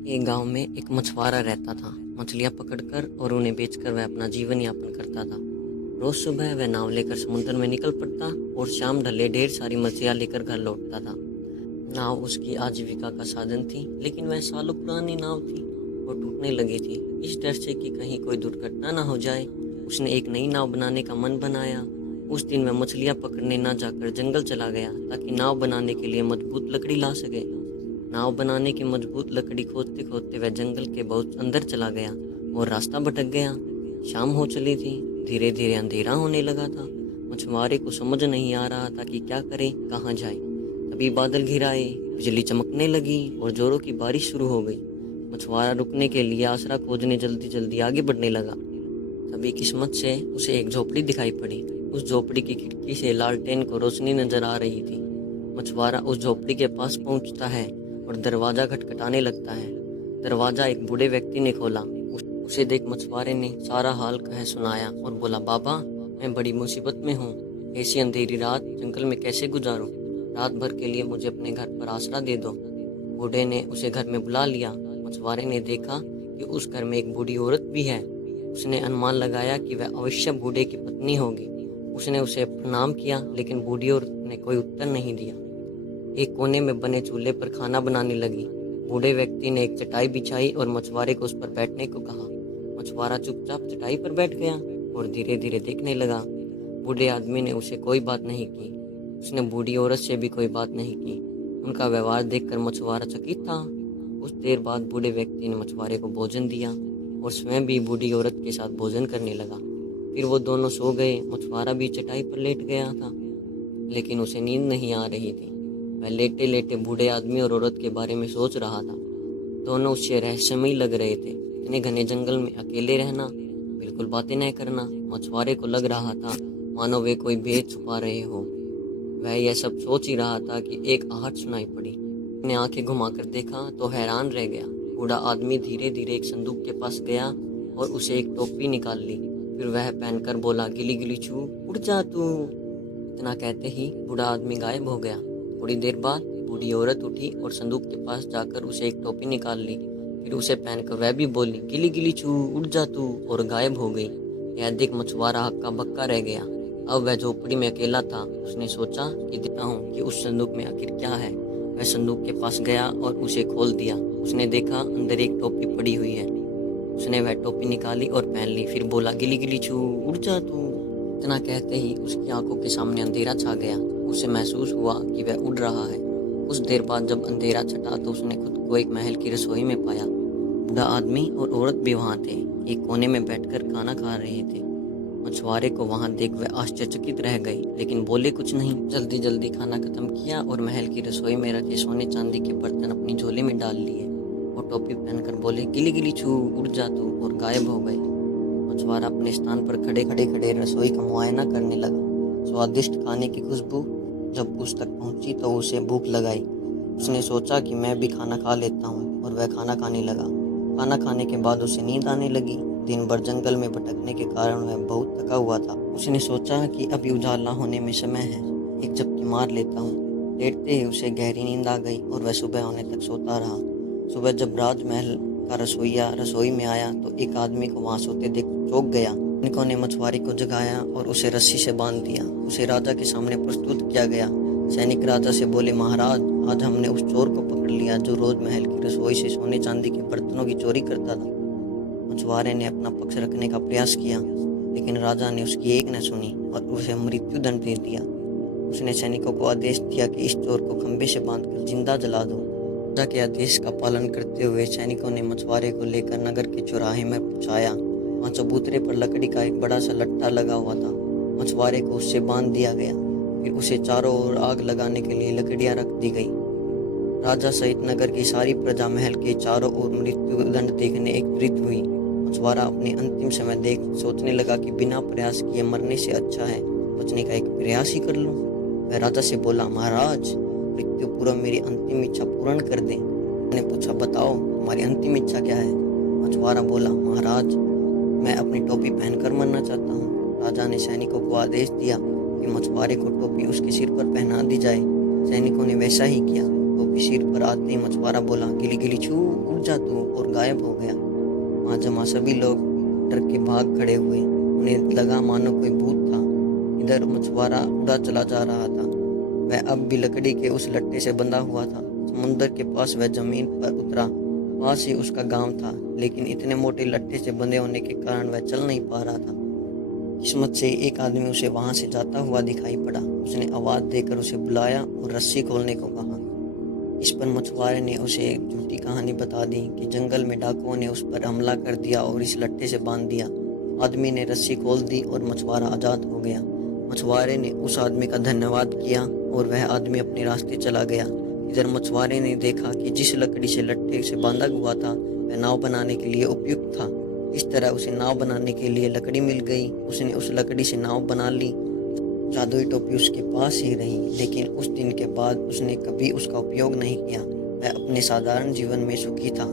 एक गांव में एक मछुआरा रहता था। मछलियां पकड़कर और उन्हें बेचकर वह अपना जीवन यापन करता था। रोज सुबह वह नाव लेकर समुद्र में निकल पड़ता और शाम ढले ढेर सारी मछलियां लेकर घर लौटता था। नाव उसकी आजीविका का साधन थी, लेकिन वह सालों पुरानी नाव थी और टूटने लगी थी। इस डर से कि कहीं कोई दुर्घटना न हो जाए, उसने एक नई नाव बनाने का मन बनाया। उस दिन वह मछलियां पकड़ने न जाकर जंगल चला गया ताकि नाव बनाने के लिए मजबूत लकड़ी ला सके। नाव बनाने की मजबूत लकड़ी खोदते खोदते वह जंगल के बहुत अंदर चला गया और रास्ता भटक गया। शाम हो चली थी, धीरे धीरे अंधेरा होने लगा था। मछुआरे को समझ नहीं आ रहा था कि क्या करे, कहाँ जाए। तभी बादल घिर आए, बिजली चमकने लगी और जोरों की बारिश शुरू हो गई। मछुआरा रुकने के लिए आसरा खोजने जल्दी जल्दी आगे बढ़ने लगा। तभी किस्मत से उसे एक झोपड़ी दिखाई पड़ी। उस झोपड़ी की खिड़की से लालटेन को रोशनी नजर आ रही थी। मछुआरा उस झोपड़ी के पास पहुंचता है और दरवाजा खटखटाने लगता है। दरवाजा एक बूढ़े व्यक्ति ने खोला। उसे देख मछुआरे ने सारा हाल कह सुनाया और बोला, बाबा, मैं बड़ी मुसीबत में हूँ। ऐसी अंधेरी रात जंगल में कैसे गुजारूं? रात भर के लिए मुझे अपने घर पर आसरा दे दो। बूढ़े ने उसे घर में बुला लिया। मछुआरे ने देखा कि उस घर में एक बूढ़ी औरत भी है। उसने अनुमान लगाया कि वह अवश्य बूढ़े की पत्नी होगी। उसने उसे प्रणाम किया, लेकिन बूढ़ी औरत ने कोई उत्तर नहीं दिया। एक कोने में बने चूल्हे पर खाना बनाने लगी। बूढ़े व्यक्ति ने एक चटाई बिछाई और मछुआरे को उस पर बैठने को कहा। मछुआरा चुपचाप चटाई पर बैठ गया और धीरे धीरे देखने लगा। बूढ़े आदमी ने उसे कोई बात नहीं की। उसने बूढ़ी औरत से भी कोई बात नहीं की। उनका व्यवहार देखकर मछुआरा चकित था। कुछ देर बाद बूढ़े व्यक्ति ने मछुआरे को भोजन दिया और स्वयं भी बूढ़ी औरत के साथ भोजन करने लगा। फिर वो दोनों सो गए। मछुआरा भी चटाई पर लेट गया था, लेकिन उसे नींद नहीं आ रही थी। वह लेटे लेटे बूढ़े आदमी और औरत के बारे में सोच रहा था। दोनों उससे रहस्यमयी लग रहे थे। इतने घने जंगल में अकेले रहना, बिल्कुल बातें न करना। मछुआरे को लग रहा था मानो वे कोई भेद छुपा रहे हो। वह यह सब सोच ही रहा था कि एक आहट सुनाई पड़ी। उसने आंखें घुमाकर देखा तो हैरान रह गया। बूढ़ा आदमी धीरे धीरे एक संदूक के पास गया और उसे एक टोपी निकाल ली। फिर वह पहनकर बोला, गिली गिली छू, उड़ जा तू। इतना कहते ही बूढ़ा आदमी गायब हो गया। थोड़ी देर बाद बूढ़ी औरत उठी और संदूक के पास जाकर उसे एक टोपी निकाल ली। फिर उसे पहनकर वह भी बोली, गिली गिली छू, उड़ जा तू, और गायब हो गई। यह देख मछुआरा हक्का बक्का रह गया। अब वह झोपड़ी में अकेला था। उसने सोचा कि देखता हूँ कि उस संदूक में आखिर क्या है। वह संदूक के पास गया और उसे खोल दिया। उसने देखा अंदर एक टोपी पड़ी हुई है। उसने वह टोपी निकाली और पहन ली। फिर बोला, गिली गिली छू, उड़ जा तू। इतना कहते ही उसकी आंखों के सामने अंधेरा छा गया। उसे महसूस हुआ कि वह उड़ रहा है। कुछ देर बाद जब अंधेरा छटा तो उसने खुद को एक महल की रसोई में पाया। बूढ़ा आदमी और औरत भी वहाँ थे, एक कोने में बैठकर खाना खा रहे थे। मछुआरे को वहाँ देख वह आश्चर्यचकित रह गई, लेकिन बोले कुछ नहीं। जल्दी जल्दी खाना खत्म किया और महल की रसोई में रखे सोने चांदी के बर्तन अपनी झोले में डाल लिए और टोपी पहनकर बोले, गिली गिली छू, उड़ जा तू, और गायब हो गए। मछुआरा अपने स्थान पर खड़े खड़े रसोई का मुआयना करने लगा। स्वादिष्ट खाने की खुशबू जब उस तक पहुंची तो उसे भूख लगाई। उसने सोचा कि मैं भी खाना खा लेता हूं, और वह खाना खाने लगा। खाना खाने के बाद उसे नींद आने लगी। दिन भर जंगल में भटकने के कारण वह बहुत थका हुआ था। उसने सोचा कि अभी उजाला होने में समय है, एक झपकी मार लेता हूँ। लेटते ही उसे गहरी नींद आ गई और वह सुबह होने तक सोता रहा। सुबह जब राजमहल का रसोइया रसोई में आया तो एक आदमी को वहाँ सोते देख चौंक गया। सैनिकों ने मछुआरे को जगाया और उसे रस्सी से बांध दिया। उसे राजा के सामने प्रस्तुत किया गया। सैनिक राजा से बोले, महाराज, आज हमने उस चोर को पकड़ लिया जो रोज महल की रसोई से सोने चांदी के बर्तनों की चोरी करता था। मछुआरे ने अपना पक्ष रखने का प्रयास किया, लेकिन राजा ने उसकी एक न सुनी और उसे मृत्यु दंड दे दिया। उसने सैनिकों को आदेश दिया कि इस चोर को खंभे से बांधकर जिंदा जला दो। राजा के आदेश का पालन करते हुए सैनिकों ने मछुआरे को लेकर नगर के चौराहे में पहुंचाया। वहाँ चबूतरे पर लकड़ी का एक बड़ा सा लट्टा लगा हुआ था। मछुआरे को उससे बांध दिया गया। फिर उसे चारों ओर आग लगाने के लिए लकड़ियां रख दी गई। राजा सहित नगर की सारी प्रजा महल के चारों ओर मृत्यु दंड देखने एकत्रित हुई। मछुआरा अपने अंतिम समय देख सोचने लगा कि बिना प्रयास किए मरने से अच्छा है बचने का एक प्रयास ही कर लूं। वह राजा से बोला, महाराज, मृत्यु पूर्व मेरी अंतिम इच्छा पूर्ण कर दे। मैंने पूछा, बताओ तुम्हारी अंतिम इच्छा क्या है? मछुआरा बोला, महाराज, मैं अपनी टोपी पहनकर मरना चाहता हूँ। राजा ने सैनिकों को आदेश दिया कि मछुआरे को टोपी उसके सिर पर पहना दी जाए। सैनिकों ने वैसा ही किया टोपी सिर पर आते ही मछुआरा बोला, गिली गिली छू, उड़ जा तू, और गायब हो गया। वहाँ जमा सभी लोग डर के भाग खड़े हुए। उन्हें लगा मानो कोई भूत था। इधर मछुआरा उड़ा चला जा रहा था। वह अब भी लकड़ी के उस लट्टे से बंधा हुआ था। समुद्र के पास वह जमीन पर उतरा। पास ही उसका गांव था, लेकिन इतने मोटे लट्टे से बंधे होने के कारण वह चल नहीं पा रहा था। किस्मत से एक आदमी उसे वहां से जाता हुआ दिखाई पड़ा। उसने आवाज देकर उसे बुलाया और रस्सी खोलने को कहा। इस पर मछुआरे ने उसे एक झूठी कहानी बता दी कि जंगल में डाकुओं ने उस पर हमला कर दिया और इस लट्टे से बांध दिया। आदमी ने रस्सी खोल दी और मछुआरा आज़ाद हो गया। मछुआरे ने उस आदमी का धन्यवाद किया और वह आदमी अपने रास्ते चला गया। इधर मछुआरे ने देखा कि जिस लकड़ी से लट्टे से बांधा हुआ था वह नाव बनाने के लिए उपयुक्त था। इस तरह उसे नाव बनाने के लिए लकड़ी मिल गई। उसने उस लकड़ी से नाव बना ली। जादुई टोपी उसके पास ही रही, लेकिन उस दिन के बाद उसने कभी उसका उपयोग नहीं किया। वह अपने साधारण जीवन में सुखी था।